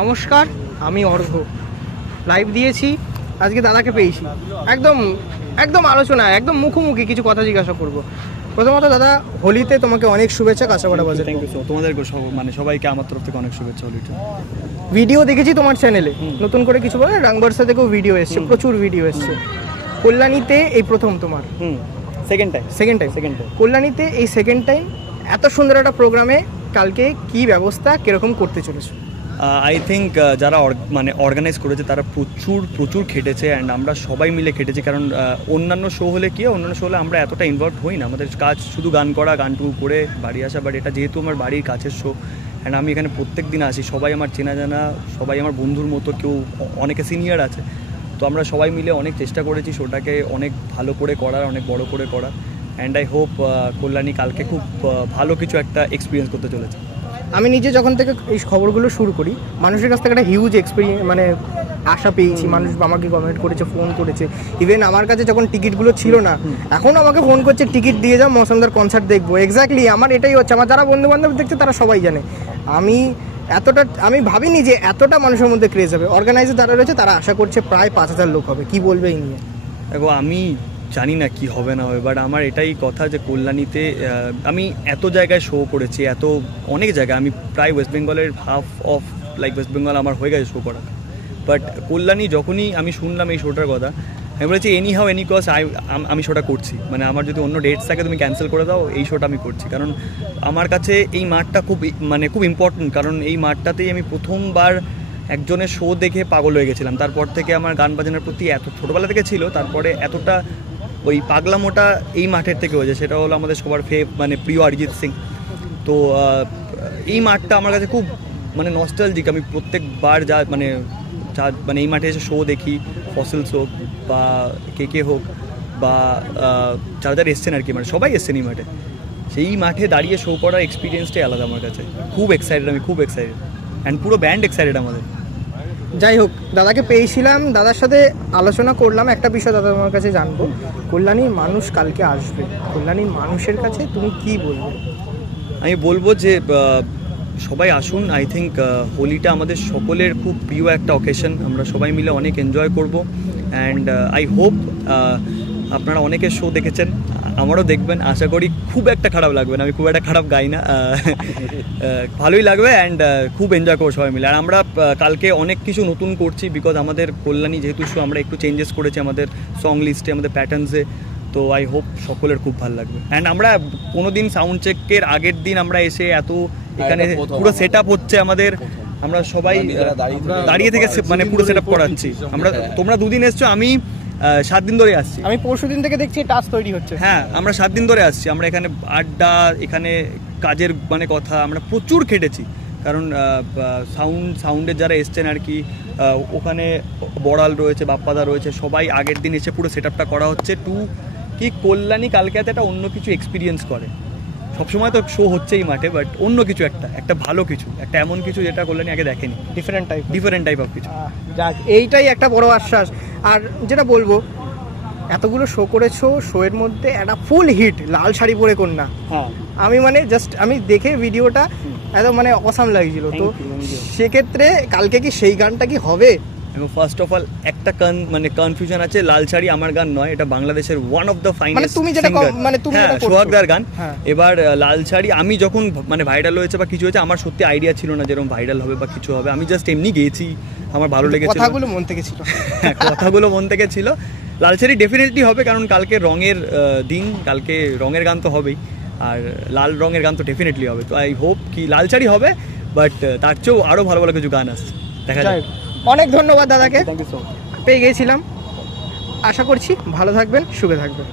নমস্কার, আমি অর্ঘ। লাইভ দিয়েছি, আজকে দাদাকে পেয়েছি। একদম একদম আলোচনা, একদম মুখোমুখি কিছু কথা জিজ্ঞাসা করব। প্রথমত দাদা, হোলিতে তোমাকে অনেক শুভেচ্ছা কাঁচাপাড়া বাজার। থ্যাংক ইউ সো, তোমাদের মানে সবাইকে আমার তরফ থেকে অনেক শুভেচ্ছা হোলিতে। ভিডিও দেখেছি তোমার চ্যানেলে, নতুন করে কিছু বলে রাংবার্সা থেকেও ভিডিও এসছে, প্রচুর ভিডিও এসছে। কল্যাণীতে এই প্রথম তোমার সেকেন্ড টাইম কল্যাণীতে এই সেকেন্ড টাইম এত সুন্দর একটা প্রোগ্রামে কালকে কি ব্যবস্থা কিরকম করতে চলেছো? আই থিঙ্ক যারা মানে অর্গানাইজ করেছে তারা প্রচুর খেটেছে, অ্যান্ড আমরা সবাই মিলে খেটেছি। কারণ অন্যান্য শো হলে কি, অন্যান্য শো হলে আমরা এতটা ইনভলভ হই না, আমাদের কাজ শুধু গান করা, গানটুকু করে বাড়ি আসা। বাট এটা যেহেতু আমার বাড়ির কাছের শো, অ্যান্ড আমি এখানে প্রত্যেক দিন আসি, সবাই আমার চেনা জানা, সবাই আমার বন্ধুর মতো, কেউ অনেকে সিনিয়র আছে। তো আমরা সবাই মিলে অনেক চেষ্টা করেছি শোটাকে অনেক ভালো করে করার, অনেক বড় করে করার। অ্যান্ড আই হোপ কল্যাণী কালকে খুব ভালো কিছু একটা এক্সপিরিয়েন্স করতে চলেছে। আমি নিজে যখন থেকে এই খবরগুলো শুরু করি, মানুষের কাছ থেকে একটা হিউজ এক্সপিরিয়েন্স মানে আশা পেয়েছি। মানুষ আমাকে কমেন্ট করেছে, ফোন করেছে। ইভেন আমার কাছে যখন টিকিটগুলো ছিল না, এখন আমাকে ফোন করছে, টিকিট দিয়ে যাও, মৌসুমদার কনসার্ট দেখবো। এক্স্যাক্টলি আমার এটাই হচ্ছে। আমার যারা বন্ধু বান্ধব দেখছে তারা সবাই জানে আমি ভাবিনি যে এতটা মানুষের মধ্যে ক্রেজ হবে। অর্গানাইজার যারা রয়েছে তারা আশা করছে প্রায় 5,000 লোক হবে। কি বলবে এই নিয়ে? দেখো, আমি জানি না কি হবে না হবে, বাট আমার এটাই কথা যে কল্যাণীতে আমি এত জায়গায় শো করেছি, অনেক জায়গায়, আমি প্রায় ওয়েস্ট বেঙ্গলের হাফ অফ ওয়েস্ট বেঙ্গল আমার হয়ে গেছে শো করা। বাট কল্যাণী যখনই আমি শুনলাম এই শোটার কথা, আমি বলেছি এনি হাউ এনি কজ আমি শোটা করছি। মানে আমার যদি অন্য ডেটস থাকে তুমি ক্যান্সেল করে দাও, এই শোটা আমি করছি। কারণ আমার কাছে এই মাঠটা খুব ইম্পর্টেন্ট। কারণ এই মাঠটাতেই আমি প্রথমবার একজনের শো দেখে পাগল হয়ে গেছিলাম। তারপর থেকে আমার গান বাজানোর প্রতি এত ছোটোবেলা থেকে ছিল, তারপরে এতটা ওই পাগলামোটা এই মাঠের থেকে হয়েছে। সেটা হলো আমাদের সবার প্রিয় অরিজিৎ সিং। তো এই মাঠটা আমার কাছে খুব নস্টালজিক। আমি প্রত্যেকবার মানে এই মাঠে এসে শো দেখি, ফসিলস হোক বা কে হোক বা যারা এসছেন আর কি, সবাই এসছেন এই মাঠে। সেই মাঠে দাঁড়িয়ে শো করার এক্সপিরিয়েন্সটাই আলাদা আমার কাছে। খুব এক্সাইটেড, আমি খুব এক্সাইটেড, অ্যান্ড পুরো ব্যান্ড এক্সাইটেড আমাদের। যাই হোক, দাদাকে পেয়েছিলাম, দাদার সাথে আলোচনা করলাম। একটা বিষয় দাদা তোমার কাছে জানবো, কল্যাণীর মানুষ কালকে আসবে, কল্যাণীর মানুষের কাছে তুমি কি বলবে? আমি বলবো যে সবাই আসুন। আই থিঙ্ক হোলিটা আমাদের সকলের খুব প্রিয় একটা অকেশন, আমরা সবাই মিলে অনেক এনজয় করব। অ্যান্ড আই হোপ আপনারা অনেকের শো দেখেছেন, আমারও দেখবেন। আশা করি খুব একটা খারাপ লাগবে না, আমি খুব একটা খারাপ গাই না, ভালোই লাগবে। অ্যান্ড খুব এনজয় করবো সবাই মিলে। আর আমরা কালকে অনেক কিছু নতুন করছি, বিকজ আমাদের কল্যাণী যেহেতু শো, আমরা একটু চেঞ্জেস করেছি আমাদের সং লিস্টে, আমাদের প্যাটার্নসে। তো আই হোপ সকলের খুব ভালো লাগবে। অ্যান্ড আমরা কোনো দিন সাউন্ড চেকের আগের দিন আমরা এসে এখানে পুরো সেট আপ হচ্ছে আমাদের, আমরা সবাই দাঁড়িয়ে থেকে পুরো সেট আপ করাচ্ছি। তোমরা 2 দিন এসছো, আমি 7 দিন ধরে আসছি। আমি পরশু দিন থেকে দেখছি টাস্ক তৈরি হচ্ছে। হ্যাঁ, আমরা 7 দিন ধরে আসছি। আমরা এখানে আড্ডা, এখানে কাজের কথা, আমরা প্রচুর খেটেছি। কারণ সাউন্ডের যারা এসছেন আর কি, ওখানে বড়াল রয়েছে, বাপ্পাদা রয়েছে, সবাই আগের দিন এসে পুরো সেট আপটা করা হচ্ছে কি কল্যাণী কালকে একটা অন্য কিছু এক্সপিরিয়েন্স করে। সবসময় তো শো হচ্ছেই মাঠে, বাট অন্য কিছু একটা ভালো কিছু, একটা এমন কিছু যেটা কল্যাণী আগে দেখেনি, ডিফারেন্ট টাইপ অফ কিছু। যাক, এইটাই একটা বড় আশ্বাস। আর যেটা বলবো, এতগুলো শো করেছো, শো এর মধ্যে একটা ফুল হিট লাল শাড়ি পরে কন্যা। হ্যাঁ, আমি আমি দেখে ভিডিওটা একদম অসাম লাগছিল। তো সেক্ষেত্রে কালকে কি সেই গানটা কি হবে? ফার্স্ট অফ অল একটা কনফিউশন আছে, লাল শাড়ি আমার গান নয়, এটা বাংলাদেশের ওয়ান অফ দ্য ফাইনেস্ট তুমি যেটা সোহাগদার গান। এবার লাল শাড়ি আমি যখন ভাইরাল হয়েছে বা কিছু হয়েছে, আমার সত্যি আইডিয়া ছিল না যেরকম ভাইরাল হবে বা কিছু হবে। আমি জাস্ট এমনি গেয়েছি, আমার ভালো লেগেছে, কথাগুলো মন থেকে ছিল। কথাগুলো মন থেকে ছিল। লাল শাড়ি ডেফিনেটলি হবে, কারণ কালকে রঙের দিন, কালকে রঙের গান তো হবেই, আর লাল রঙের গান তো ডেফিনেটলি হবে। তো আই হোপ কি লাল শাড়ি হবে, বাট তার চেয়েও আরও ভালো ভালো কিছু গান আসছে, দেখা যায়। অনেক ধন্যবাদ দাদাকে, থ্যাংক ইউ সো মাচ। পেয়ে গেছিলাম। আশা করছি ভালো থাকবেন, সুখে থাকবেন।